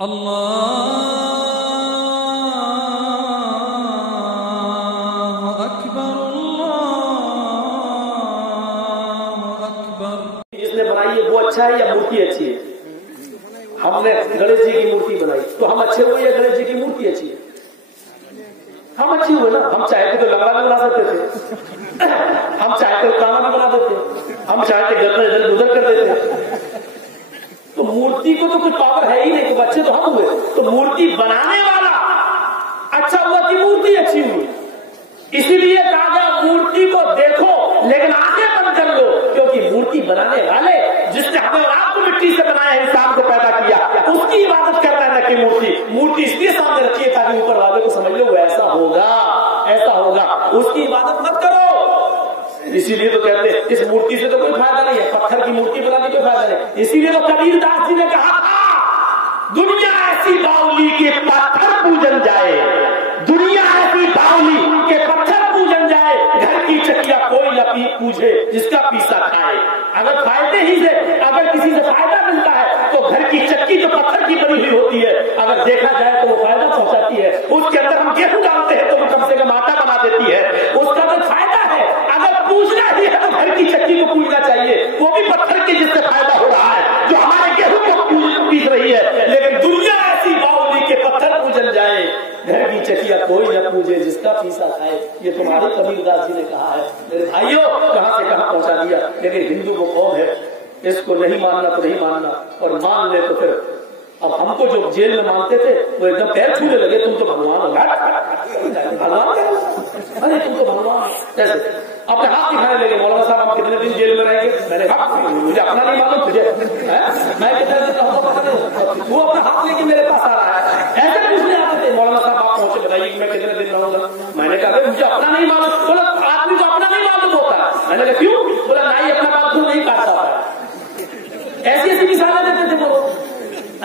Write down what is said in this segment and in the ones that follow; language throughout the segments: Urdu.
اللہ اکبر اللہ اکبر۔ جس نے بنائی ہے وہ اچھا ہے یا مورتی اچھی ہے؟ ہم نے گنیش جی کی مورتی بنائی تو ہم اچھے ہوئے یا گنیش جی کی مورتی اچھی ہے؟ ہم اچھی ہوئے نا، ہم چاہتے تو لمبا بھی بنا سکتے تھے، ہم چاہتے کانا بھی بنا دیتے، ہم چاہتے گردن ادھر ادھر کر دیتے۔ تو مورتی کو تو کچھ پاور ہے ہی نہیں، تو بچے تو ہم ہوئے، تو مورتی بنانے والا اچھا ہوا کہ مورتی اچھی ہوئی؟ اسی لیے کہا گیا مورتی کو دیکھو لیکن آنکھیں بند کر لو، کیونکہ مورتی بنانے والے جس نے ہمیں اور آپ کو مٹی سے بنایا ہے، انسان کو پیدا کیا، اس کی عبادت کرنا ہے نہ کہ مورتی اس لیے سامنے رکھی ہے تاکہ اوپر والے کو سمجھ لو وہ ایسا ہوگا ایسا ہوگا، اس کی عبادت مت کرو۔ اسی لیے تو کہتے ہیں اس مورتی سے تو کوئی فائدہ نہیں ہے، پتھر کی مورتی بنانے کوئی فائدہ نہیں۔ اسی لیے تو کبیر داس جی نے کہا تھا دنیا ایسی باؤلی کے پتھر پوجن جائے، دنیا ایسی باؤلی کے پتھر پوجن جائے، گھر کی چکیا کوئی نہ پوجے جس کا پیسا کھائے۔ اگر فائدے ہی سے اگر کسی سے فائدہ ملتا ہے تو گھر کی چکی جو پتھر کی بنی ہوئی ہوتی ہے اگر دیکھا جائے تو وہ فائدہ پہنچاتی ہے، اس کے اندر ہم گیہوں ڈالتے ہیں تو وہ کم سے کم آٹا بنا دیتی ہے، اس کا تو فائدہ ہے۔ اگر پوجنا ہی ہے تو گھر کی چکی کو پوجنا چاہیے، وہ بھی پتھر کی جس سے فائدہ ہو رہا ہے جو ہمارے گیہوں کو پیس رہی ہے، لیکن دنیا ایسی باؤلی کے پتھر پوجن جائے، گھر کی چکیا کوئی نہ پوجے جس کا پیسا کھائے۔ یہ تمہارے کبیر داس جی نے کہا ہے۔ میرے بھائیوں کہاں سے کہاں پہنچا دیا، لیکن ہندو وہ قوم ہے اس کو نہیں ماننا تو نہیں ماننا، اور مان لے تو پھر اب ہم کو جو جیل میں مانتے تھے وہ ایک دم پیر چھونے لگے تم تو بھگوان ہو، بھگوان ارے تم تو بھگوان ایسے اپنے ہاتھ دکھانے لگے، مولانا صاحب ہم کتنے دن جیل میں رہیں گے؟ میں نے کہا مجھے اپنا نہیں معلوم، تجھے میں کتنے دن رہوں گا پتہ نہیں، وہ اپنا ہاتھ لے کے میرے پاس آ رہا ہے، ایسے پوچھنے آتے تھے مولانا صاحب آپ پہنچے بتائیے کہ میں کتنے دن رہوں گا؟ میں نے کہا مجھے اپنا نہیں معلوم۔ بولا آدمی کو اپنا نہیں معلوم ہوتا ہے۔ میں نے کہا کیوں؟ بولا نائی اپنا بات کیوں نہیں کاٹتا ہے۔ ایسی ایسی مثالیں دیتے تھے وہ۔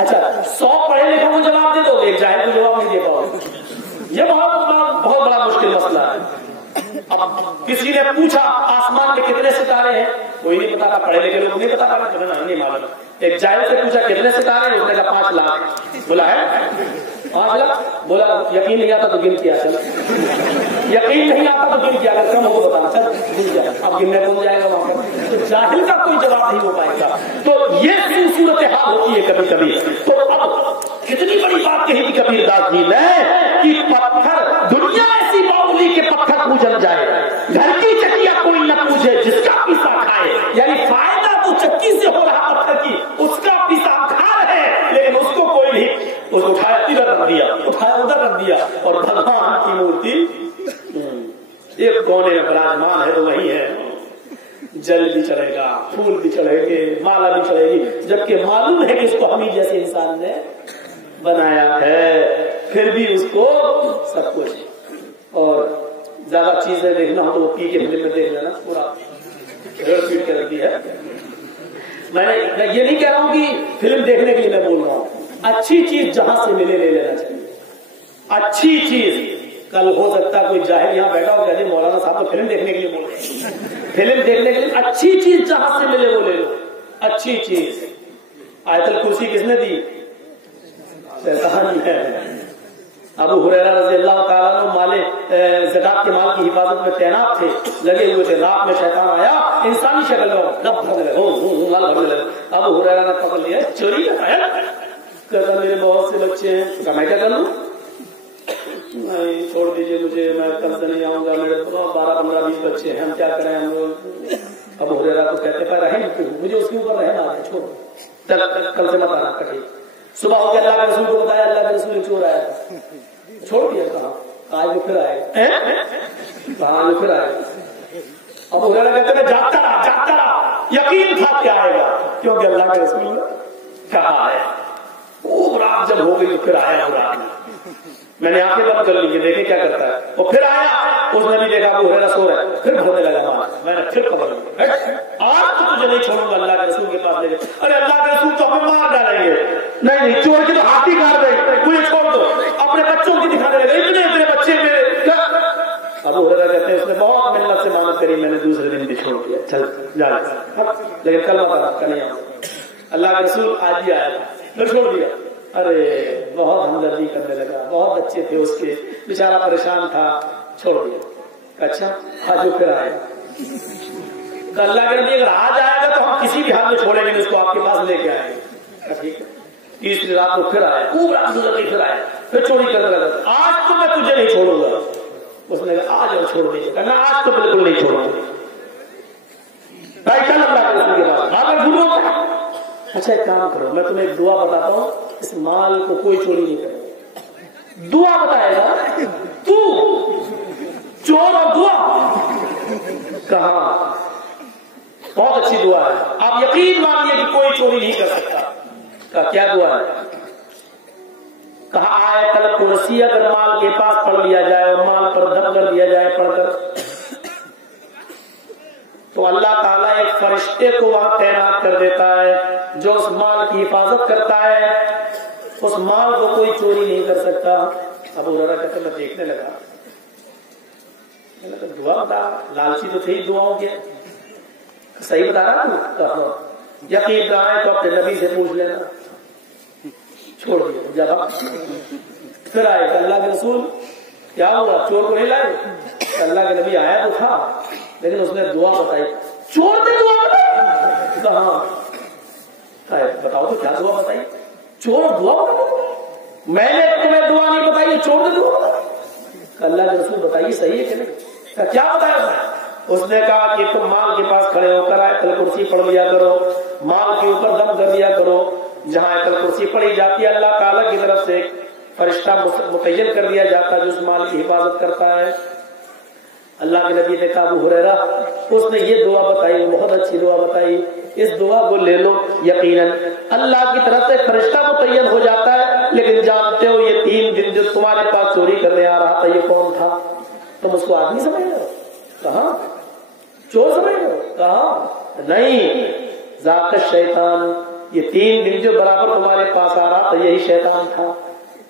اچھا 100 پڑھے لکھوں کو جواب دے دو، ایک جاہل کو جواب نہیں دے پاؤ، یہ بہت بڑا مشکل مسئلہ ہے۔ اب کسی نے پوچھا آسمان میں کتنے ستارے ہیں، کوئی نہیں پتا، پڑھے لکھے لوگ نہیں بتا پا رہے، نہیں معلوم۔ ایک جاہل سے پوچھا کتنے ستارے ہیں، اس نے کہا 5 لاکھ۔ بولا ہے 5 لاکھ؟ بولا یقین نہیں آتا تو گن کیا، چل یقین نہیں آتا تو گن کیا، اگر کم ہو بتانا، چل گن کیا، اب گننے کون جائے گا وہاں پر؟ تو جاہل کا کوئی جواب نہیں ہو پائے گا۔ تو یہ صورتحال ہوتی ہے کبھی کبھی۔ تو اب کتنی بڑی بات کہی تھی کبیر داس جی نے کہ پتھر دنیا ایسی باؤلی کے پتھر پوجن جائے، گھر کی چکیا کوئی نہ پوجے جس کا پیسا کھائے، یعنی فائدہ تو چکی سے ہو رہا پتھر کی، اس کا پیسا کھا رہے لیکن اس کو کوئی نہیں، اس کو اٹھایا ادھر رکھ دیا، اٹھایا ادھر رکھ دیا، اور بھگوان کی مورتی ایک کونے میں براجمان ہے تو وہی ہے، جل بھی چڑھے گا، پھول بھی چڑھے گے، مالا بھی چڑھے گی، جبکہ معلوم ہے کہ اس کو ہمیں جیسے انسان نے بنایا ہے، پھر بھی اس کو سب کچھ۔ اور زیادہ چیزیں دیکھنا ہو تو وہ پی کے فلم میں دیکھ لینا، پورا پیٹ کے رکھ دیا ہے۔ میں یہ نہیں کہہ رہا ہوں کہ فلم دیکھنے کے لیے میں بول رہا ہوں، اچھی چیز جہاں سے ملے لے لینا چاہیے، اچھی چیز۔ کل ہو سکتا ہے کوئی جاہل یہاں بیٹھا ہو کہ مولانا صاحب کو فلم دیکھنے کے لیے بول رہے ہیں، فلم دیکھنے کے لیے اچھی چیز جہاں سے ملے وہ لے لو، اچھی چیز۔ آیت الکرسی کس نے دی؟ شیطان ہے۔ ابو ہریرہ رضی اللہ تعالیٰ عنہ مالے زکات کے مال کی حفاظت میں تعینات تھے، لگے ہوئے تھے، رات میں شیطان آیا انسانی شکل میں، ڈب بھرنے لگے، ابو ہریرہ نے پکڑ لیا، چوری لگایا، کہتا میرے بہت سے بچے ہیں، کہا میں کیا کروں؟ نہیں چھوڑ دیجیے مجھے، میں کل سے نہیں آؤں گا، میرے 12 15 20 بچے ہیں، ہم کیا کریں ہم لوگ؟ ابو ہریرہ کو کہتے ہیں رحم کیوں، مجھے اس کے اوپر رحم آ گیا، چھوڑو کل سے مت آنا کٹے۔ صبح ہو کے اللہ کے رسول کو بتایا، اللہ کے رسول چور آیا تھا، چھوڑ دیا، کہا آج وہ پھر آئے، کہا وہ پھر آئے۔ ابو ہریرہ کہتے ہیں جاگتا رہا، یقین تھا کہ آئے گا، کیونکہ اللہ کے رسول نے کہا ہے۔ خوب رات جب ہو گئی تو پھر آیا، رات میں نے آنکھیں بند کر لی، دیکھے کیا کرتا ہے، وہ پھر آیا، اس نے بھی دیکھا ابو ہریرہ سو رہا ہے، پھر بھرنے لگا مال، میں نے پھر خبر لی، آج تو تجھے نہیں چھوڑوں گا، اللہ کے رسول کے پاس لے گئے، ارے اللہ کے رسول تو ہمیں مار ڈالیں گے، نہیں چور کی تو ہاتھ ہی کاٹ دیں، مجھے چھوڑ دو، اپنے بچوں کی دکھانے لگے، اتنے بچے میرے۔ ابو ہریرہ کہتے ہیں اس نے بہت محنت سے محنت کری، میں نے دوسرے دن بھی چھوڑ دیا، چل جا، لیکن کل بتا نہیں آؤں، اللہ کے رسول آج ہی آیا تھا، میں چھوڑ دیا۔ ارے بچے تھے اس کے، بیچارہ پریشان تھا، چھوڑ دیا۔ اچھا آج وہ پھر آئے، اللہ کے نبی اگر آج آئے گا تو ہم کسی بھی حال میں چھوڑیں گے اس کو، آپ کے پاس لے کے آئیں گے۔ ٹھیک ہے، تیسری رات کو پھر آئے، پورا پھر آئے، پھر چوری کرنے لگا، آج تو میں تجھے نہیں چھوڑوں گا۔ اس نے کہا آج اور چھوڑ دیجیے، کہنا آج تو بالکل نہیں چھوڑوں گا۔ کل اللہ کے رسول کے پاس اگر گرو، اچھا ایک کام کرو، میں تمہیں ایک دعا بتاتا ہوں، اس مال کو کوئی چوری نہیں کرے۔ دعا بتائے گا تو چور اور دعا کہاں، بہت اچھی دعا ہے، آپ یقین مانیے کہ کوئی چوری نہیں کر سکتا۔ کہا کیا دعا ہے؟ کہا آیت الکرسی اگر مال کے پاس پڑھ لیا جائے اور مال پر دم کر دیا جائے پڑھ کر، تو اللہ تعالیٰ ایک فرشتے کو وہاں تعینات کر دیتا ہے جو اس مال کی حفاظت کرتا ہے، اس مال کو کوئی چوری نہیں کر سکتا۔ ابو ہریرہ کہتے میں دیکھنے لگا، دعا بتا، لالچی تو تھی دعاؤں کے، صحیح بتا رہا تو یقین رہا ہے تو اپنے نبی سے پوچھ لینا۔ چھوڑ دیا، جب پھر آئے کہ اللہ کے رسول کیا ہوا، چور کو نہیں لائے؟ اللہ کے نبی آیا تو تھا لیکن اس نے دعا بتائی۔ چور نے دعا بتائی؟ کہاں، بتاؤ تو کیا دعا بتائی؟ چور دعا بتائی؟ میں نے تمہیں دعا نہیں بتائی، چور نے دعا بتائی؟ اللہ کے رسول بتائیے صحیح ہے کہ نہیں؟ کیا بتایا؟ اس نے کہا کہ تم مال کے پاس کھڑے ہو کر آیت الکرسی پڑھ لیا کرو، مال کے اوپر دم کر دیا کرو، جہاں آیت الکرسی پڑھی جاتی ہے اللہ تعالیٰ کی طرف سے ایک فرشتہ متعین کر دیا جاتا ہے جو اس مال کی حفاظت کرتا ہے۔ اللہ کے نبی نے کہا ابو ہریرہ اس نے یہ دعا بتائی، بہت اچھی دعا بتائی، اس دعا کو لے لو، یقیناً اللہ کی طرف سے فرشتہ متعین ہو جاتا ہے۔ لیکن جانتے ہو یہ 3 دن جو تمہارے پاس چوری کرنے آ رہا تھا یہ کون تھا؟ تم اس کو آدمی سمجھ رہے ہو؟ کہاں چور سمجھ رہے ہو؟ کہاں نہیں، ذات الشیطان، یہ 3 دن جو برابر تمہارے پاس آ رہا تھا یہی شیطان تھا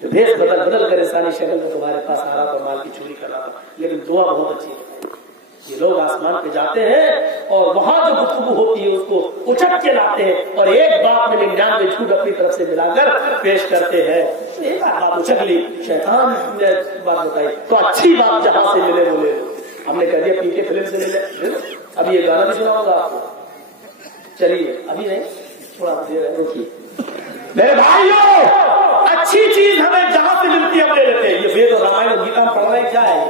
جو بھیس بدل بدل کر انسانی شکل میں تمہارے پاس آ رہا تھا، مال کی چوری کر رہا تھا۔ لیکن دعا بہت اچھی ہے، یہ لوگ آسمان پہ جاتے ہیں اور وہاں جو گفتگو ہوتی ہے اس کو اچک کے لاتے ہیں اور ایک بات میں 99 جھوٹ اپنی طرف سے ملا کر پیش کرتے ہیں۔ ایک بات اچک لی، شیطان نے بات بتائی تو اچھی بات جہاں سے ملے وہ لے لو۔ ہم نے کہہ دیا پی کے فلم سے ملے، اب یہ گانا بھی سناؤں گا آپ کو، چلیے ابھی نہیں، تھوڑا دیر روکیے۔ میرے بھائیوں اچھی چیز ہمیں جہاں سے ملتی ہے ہم لے لیتے ہیں۔ یہ وید اور رامائن اور گیتا پڑھ رہے ہیں، کیا ہے؟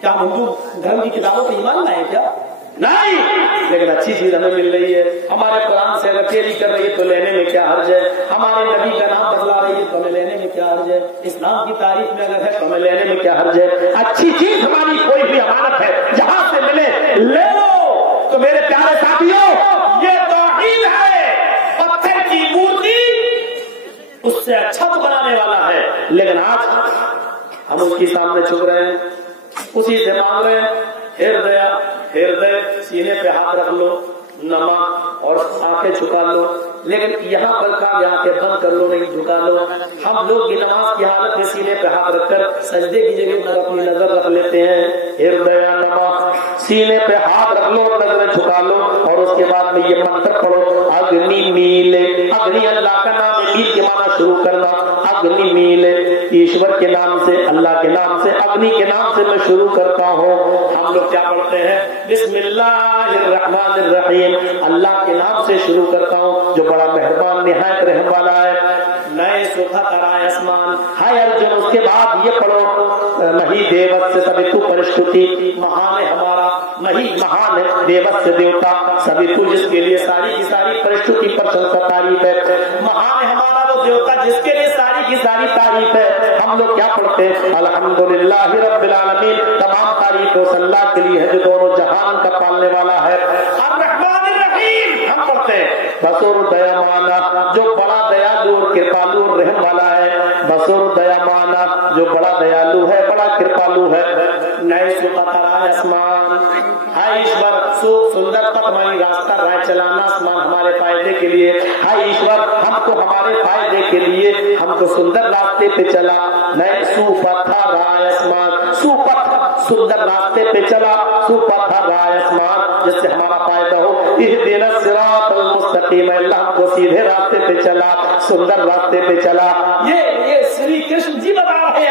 کیا ہم ہندو دھرم کی کتابوں پہ ایمان لائے کیا؟ نہیں، لیکن اچھی چیز ہمیں مل رہی ہے۔ ہمارے قرآن سے اگر چیری کر رہی ہے تو لینے میں کیا حرج ہے؟ ہمارے نبی کا نام بتلا رہی ہے تو ہمیں لینے میں کیا حرج ہے؟ اسلام کی تاریخ میں اگر ہے تو ہمیں لینے میں کیا حرج ہے؟ اچھی چیز ہماری کوئی بھی امانت ہے، جہاں سے ملے لے لو۔ تو میرے پیارے ساتھیوں یہ توحید ہے، پتھر کی مورتی اس سے اچھا تو بنانے والا ہے، لیکن آج ہم اس کے سامنے چھپ رہے ہیں، اسی سے مانگ رہے ہیں۔ ہردے سینے پہ ہاتھ رکھ لو، نماز اور آنکھیں چھپا لو، لیکن یہاں پر کام آنکھیں بند کر لو، نہیں جھکا لو۔ ہم لوگ کی نماز کی حالت میں سینے پہ ہاتھ رکھ کر سجدے کی جگہ پر اپنی نظر رکھ لیتے ہیں۔ ہردے نماز، سینے پہ ہاتھ رکھ لو، نظریں جھکا لو اور اس کے بعد میں یہ منتر پڑھو، اگنی میلے، اگنی اللہ کا نام میل کے معنی شروع کرنا، اگنی میلے ایشور کے نام سے، اللہ کے نام سے، اگنی کے نام سے میں شروع کرتا ہوں۔ ہم لوگ کیا پڑھتے ہیں؟ بسم اللہ الرحمن الرحیم، اللہ کے نام سے شروع کرتا ہوں جو بڑا مہربان نہایت رحم والا ہے۔ نئے صبح کرائے آسمان ہائے ارجن، اس کے بعد یہ پڑھو مہی دیوت سے سبھی تو پرشتتی، مہان ہے ہمارا مہی، مہان ہے دیوت سے دیوتا سبھی تو، جس کے لیے ساری کی ساری پرشتتی پرشنسا تعریف ہے۔ مہان ہے ہمارا وہ دیوتا جس کے لیے ساری کی ساری تعریف ہے۔ ہم لوگ کیا پڑھتے ہیں؟ الحمدللہ رب العالمین، تمام تعریف اس اللہ کے لیے ہے جو دونوں جہان کا پالنے والا ہے۔ الرحمن الرحیم ہم پڑھتے ہیں، بصور دیامانا جو بڑا دیالو اور کرپالو اور رحم والا ہے، بصور دیامانا جو بڑا دیالو ہے بڑا کرپالو ہے۔ نئے صبح کرائے آسمان ہائے ایشور، سندر پت ہماری راستہ رائے چلانا آسمان ہمارے فائدے کے لیے، ہائے ایشور ہم کو ہمارے فائدے کے لیے ہم کو سندر راستے پہ چلا۔ نئے سوپتھا رائے آسمان، سوپتھ سندر راستے پہ چلا، سوپتھا رائے آسمان جس سے ہمارا فائدہ ہو۔ اہدنا الصراط المستقیم، اللہ ہم کو سیدھے راستے پہ چلا، سندر راستے پہ چلا۔ یہ شری کرشن جی بتا رہے ہیں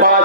5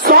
100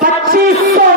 2500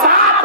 7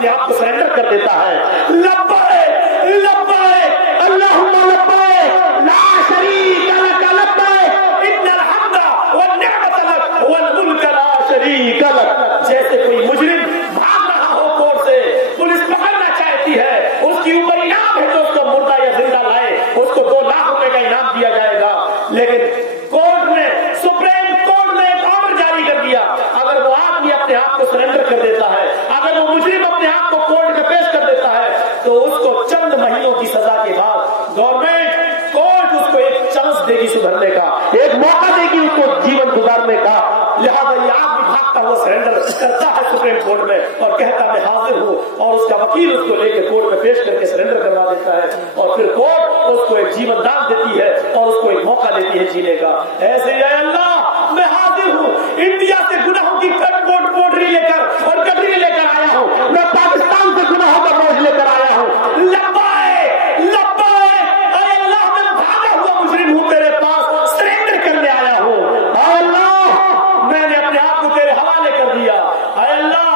اپنے آپ کو سرنڈر کر دیتا ہے، لبیک لبیک اللہم لبیک لا شریک لک لبیک ان الحمد والنعمت لک والملک لا شریک لک، جیسے کوئی مجرم بھاگ رہا ہو کورٹ سے، پولیس پکڑنا چاہتی ہے، اس کی اوپر انعام ہے جو اس کو مردہ یا زندہ لائے، اس کو 2 لاکھ روپے کا انعام دیا جائے گا، لیکن کورٹ نے سپریم کورٹ نے ایک آرڈر جاری کر دیا، اگر وہ آدمی اپنے آپ کو سرنڈر کر دیتا ہے، اگر وہ مجرم اپنے آپ کو کورٹ میں پیش کر دیتا ہے، تو اس کو چند مہینوں کی سزا کے بعد گورنمنٹ کورٹ اس کو ایک چانس دے گی سدھرنے کا، ایک موقع دے گی اس کو جیون گزارنے کا۔ لہٰذا یہ آدمی بھاگتا ہوا سرنڈر کرتا ہے سپریم کورٹ میں اور کہتا میں حاضر ہوں، اور اس کا وکیل اس کو لے کے کورٹ میں پیش کر کے سرنڈر کروا دیتا ہے، اور پھر کورٹ اس کو ایک جیون دان دیتی ہے اور اس کو ایک موقع دیتی ہے جینے کا۔ ایسے اے اللہ میں حاضر ہوں، انڈیا سے گناہوں کی پوٹری لے کر اور کٹری لے کر آیا ہوں، میں پاکستان سے گناہوں کا بوجھ لے کر آیا ہوں، لبیک لبیک اے اللہ میں بھاگا ہوا مجرم ہوں، تیرے پاس سرنڈر کرنے آیا ہوں، اے اللہ میں نے اپنے آپ کو تیرے حوالے کر دیا، اے اللہ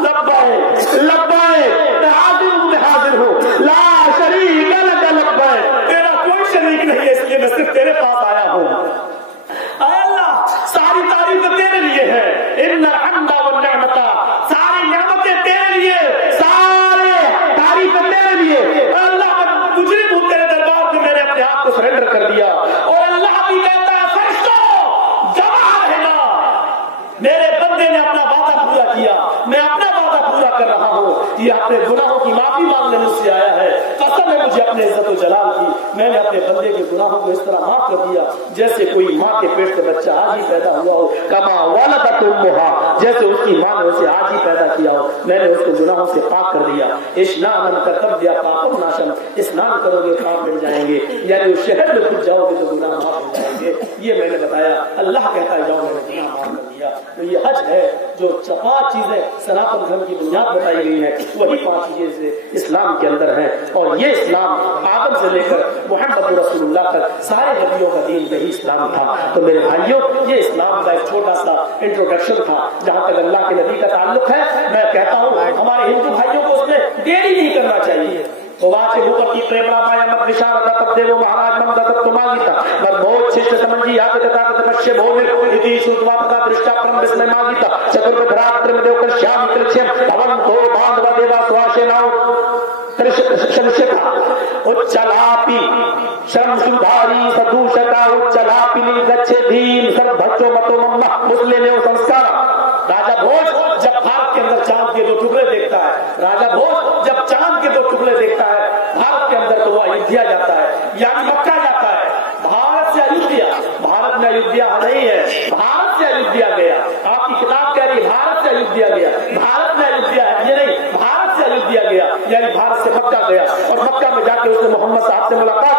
لبیک لبیک میں حاضر ہوں لا شریک لک لبیک، تیرا کوئی شریک نہیں ہے، اس لیے میں صرف تیرے پاس آیا ہوں۔ اے اللہ ساری تعریف تیرے لیے ہے، ان الحمد والنعمت، ساری نعمتیں تیرے لیے، سارے تعریف تیرے لیے، اے اللہ میں مجرم ہوں تیرے دربار میں، میں نے اپنے آپ کو سرنڈر کر دیا، اور اللہ بھی کہتا ہے فرشتوں گواہ رہنا، میرے بندے نے اپنا وعدہ پورا کیا، میں اپنا وعدہ پورا کر رہا ہوں، یہ اپنے گناہوں کی معافی مانگنے مجھ سے آیا ہے، قسم ہے مجھے اپنے عزت و جلال کی، میں نے اپنے بندے کے گناہوں کو اس طرح معاف کر دیا جیسے کوئی ماں کے پیٹ سے بچہ آج ہی پیدا ہوا ہو، کما ولدت امھا، جیسے اس کی ماں نے اسے آج ہی پیدا کیا ہو، میں نے اس کو گناہوں سے پاک کر دیا، اسنان کرتبیہ پاپم ناشم، اسنان کرو گے پاپ مٹ جائیں گے، یعنی اس شہر میں کچھ جاؤ گے تو گناہ معاف ہو جائیں گے، یہ میں نے بتایا، اللہ کہتا ہے جاؤ میں نے گناہ معاف کر دیا۔ تو یہ حج ہے جو 5 چیزیں سناتن دھرم کی بنیاد بتائی گئی ہیں، وہی 5 چیزیں اسلام کے اندر ہیں، اور یہ اسلام آدم سے لے کر محمد رسول اللہ تک سارے نبیوں کا دین یہی اسلام تھا۔ تو میرے بھائیوں یہ اسلام کا ایک چھوٹا سا انٹروڈکشن تھا، جہاں تک اللہ کے نبی کا تعلق ہے میں کہتا ہوں ہمارے ہندو بھائیوں کو اس میں دیری نہیں کرنا چاہیے۔ واچے ہوتی پریمرا مایا مت وشاردا تبدیو مہاراج مم دت تماگیتا مت بہت چھچ سمجھی یاد کتا تمشے بھول اتی سوتوا پتا درشٹا پرم بسمے ماگیتا چتر بھراتر دیو کر شام کلچے بھون تو باندھوا دیوا سواشے ناؤ اچلاپی شرم سدھاری سدوشتا اچلاپی گچھے دھیم سر بھچو متو مما مسلم سنسکارا۔ راجا بھوج جب بھارت کے اندر چاند کے 2 ٹکڑے دیکھتا ہے، راجا بھوج جب چاند کے 2 ٹکڑے دیکھتا ہے بھارت کے اندر تو وہ ایودھیا جاتا ہے، یعنی مکہ جاتا ہے، بھارت سے ایودھیا، بھارت میں ایودھیا نہیں ہے، بھارت سے ایودھیا گیا، آپ کی کتاب کہہ رہی ہے بھارت سے ایودھیا گیا، بھارت میں ایودھیا ہے، یہ نہیں بھارت سے ایودھیا گیا، یعنی بھارت سے مکہ گیا، اور مکہ میں جا کے اس نے محمد صاحب سے ملاقات